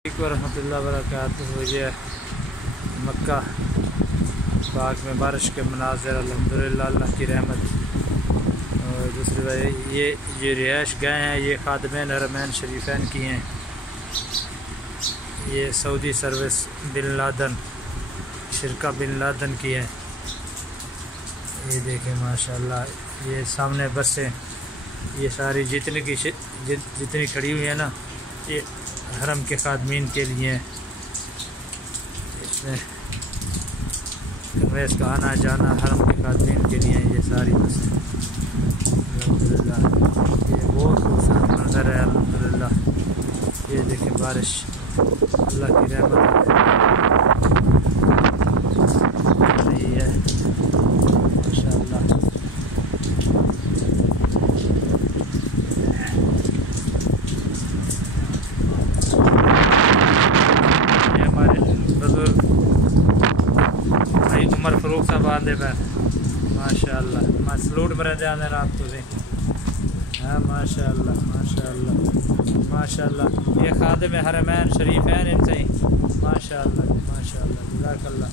वरहमतुल्लाहि वबरकातुहू। ये मक्का पाक में बारिश के मनाज़िर अल्हम्दुलिल्लाह अल्लाह की रहमत। और दूसरी बात ये रिहाइश गाहें हैं, ये खादमैन हरमैन शरीफैन की हैं। ये सऊदी सर्विस बिन लादन शिरका बिन लादन की है। ये देखें माशाल्लाह, ये सामने बसें ये सारी जितनी खड़ी हुई है ना, ये हरम के खादमीन के लिए हैं। इसमें कन्वेस का आना जाना हरम के खादमीन के लिए ये सारी बसें। अल्हम्दुलिल्लाह ये बहुत खूबसूरत मंजर है। अल्हम्दुलिल्लाह ये देखें बारिश अल्लाह की रहमत है माशाल्लाह। उमर फरूक साहब आते पे माशाल्लाह सलूट मेरे ध्यान देना आप तुझे। हाँ माशाल्लाह माशाल्लाह माशाल्लाह। ये खादिम हरमैन शरीफैन इनसे माशाल्लाह माशाल्लाह जज़ाकल्लाह।